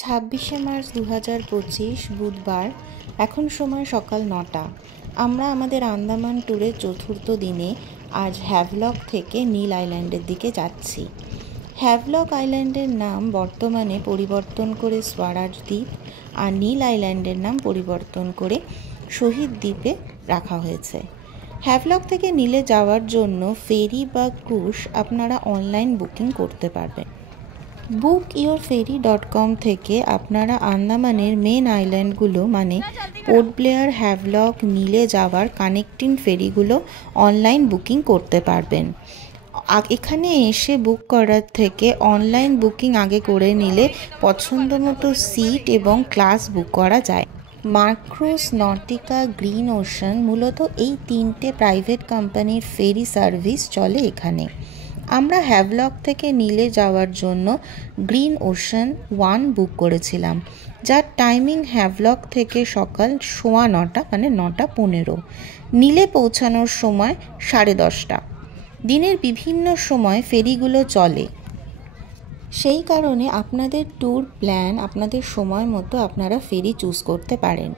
26শে March 2025 বুধবার। এখন সময় সকাল 9টা। আমরা আমাদের আন্দামান ট্যুরের চতুর্থ দিনে আজ হ্যাভলক থেকে নীল আইল্যান্ডের দিকে যাচ্ছি। হ্যাভলক আইল্যান্ডের নাম বর্তমানে পরিবর্তন করে স্বরাজ দ্বীপ আর নীল আইল্যান্ডের নাম পরিবর্তন করে শহীদ দ্বীপে রাখা হয়েছে। হ্যাভলক থেকে নীলে যাওয়ার জন্য ফেরি বা ক্রুজ আপনারা অনলাইন বুকিং করতে পারবেন। bookyourferry.com থেকে আপনারা আন্দামানের মেন আইল্যান্ডগুলো মানে পোর্ট ব্লেয়ার, হ্যাভলক, নীলে যাওয়ার কানেক্টিং ফেরিগুলো অনলাইন বুকিং করতে পারবেন। এখানে এসে বুক করার থেকে অনলাইন বুকিং আগে করে নিলে পছন্দ মতো সিট এবং ক্লাস বুক করা যায়। মার্ক্রোস, নটিকা, গ্রিন ওশান মূলত এই তিনটে প্রাইভেট কোম্পানির ফেরি সার্ভিস চলে এখানে। আমরা হ্যাভলক থেকে নীলে যাওয়ার জন্য গ্রিন ওশান 1 বুক করেছিলাম, যার টাইমিং হ্যাভলক থেকে সকাল 9:15 মানে 9:15। নীলে পৌঁছানোর সময় 10:30। দিনের বিভিন্ন সময় ফেরিগুলো চলে, সেই কারণে আপনাদের ট্যুর প্ল্যান আপনাদের সময় মতো আপনারা ফেরি চুজ করতে পারেন।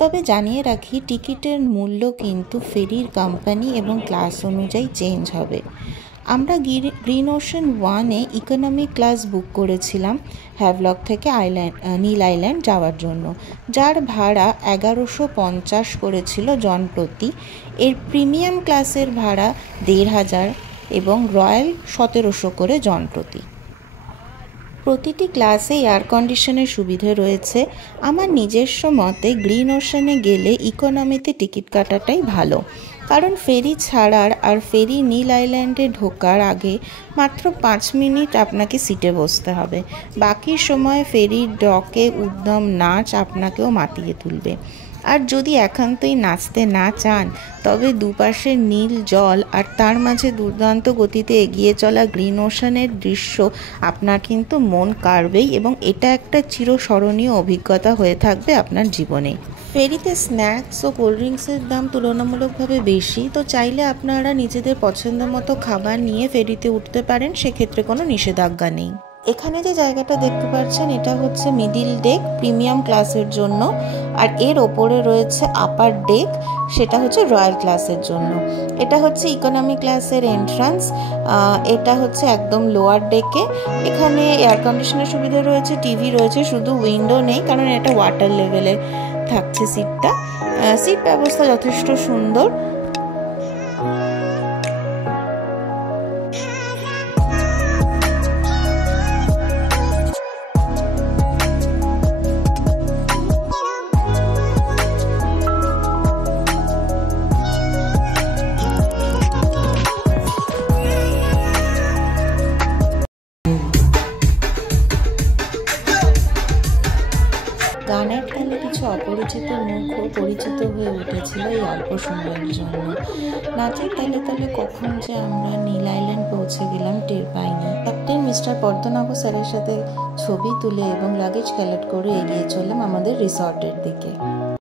তবে জানিয়ে রাখি, টিকিটের মূল্য কিন্তু ফেরির কোম্পানি এবং ক্লাস অনুযায়ী চেঞ্জ হবে। আমরা গ্রিন ওশান 1-এ ইকোনমি ক্লাস বুক করেছিলাম হ্যাভলক থেকে নীল আইল্যান্ড যাওয়ার জন্য, যার ভাড়া 1150 করেছিল জন প্রতি। এর প্রিমিয়াম ক্লাসের ভাড়া 1500 এবং রয়্যাল 1700 করে জন প্রতি। প্রতিটি ক্লাসে এয়ার কন্ডিশনের সুবিধে রয়েছে। আমার নিজস্ব মতে গ্রিন ওশানে গেলে ইকোনমিতে টিকিট কাটাটাই ভালো, কারণ ফেরি ছাড়ার আর ফেরি নীল আইল্যান্ডে ঢোকার আগে মাত্র 5 মিনিট আপনাকে সিটে বসতে হবে। বাকি সময় ফেরির ডকে উদ্যম নাচ আপনাকেও মাতিয়ে তুলবে। আর যদি একান্তই নাচতে না চান, তবে দুপাশের নীল জল আর তার মাঝে দুর্দান্ত গতিতে এগিয়ে চলা গ্রিন ওশানের দৃশ্য আপনার কিন্তু মন কাড়বেই এবং এটা একটা চিরস্মরণীয় অভিজ্ঞতা হয়ে থাকবে আপনার জীবনে। ফেরিতে স্ন্যাক্স ও কোল্ড ড্রিঙ্কসের দাম তুলনামূলকভাবে বেশি, তো চাইলে আপনারা নিজেদের পছন্দ মতো খাবার নিয়ে ফেরিতে উঠতে পারেন, সেক্ষেত্রে কোনো নিষেধাজ্ঞা নেই। এখানে যে জায়গাটা দেখতে পাচ্ছেন এটা হচ্ছে মিডিল ডেক প্রিমিয়াম ক্লাসের জন্য, আর এর ওপরে রয়েছে আপার ডেক, সেটা হচ্ছে রয়্যাল ক্লাসের জন্য। এটা হচ্ছে ইকোনমি ক্লাসের এন্ট্রান্স, এটা হচ্ছে একদম লোয়ার ডেকে। এখানে এয়ার কন্ডিশনের সুবিধা রয়েছে, টিভি রয়েছে, শুধু উইন্ডো নেই কারণ এটা ওয়াটার লেভেলে থাকছে সিটটা। সিট ব্যবস্থা যথেষ্ট সুন্দর। গানের তালে কিছু অপরিচিত মুখও পরিচিত হয়ে উঠেছিল এই অল্প সময়ের জন্য। নাচের তালে তালে কখন যে আমরা নীল আইল্যান্ড পৌঁছে গেলাম টের পাইনি। ক্যাপ্টেন মিস্টার পদ্মনাভ স্যারের সাথে ছবি তুলে এবং লাগেজ কালেক্ট করে এগিয়ে চললাম আমাদের রিসর্টের দিকে।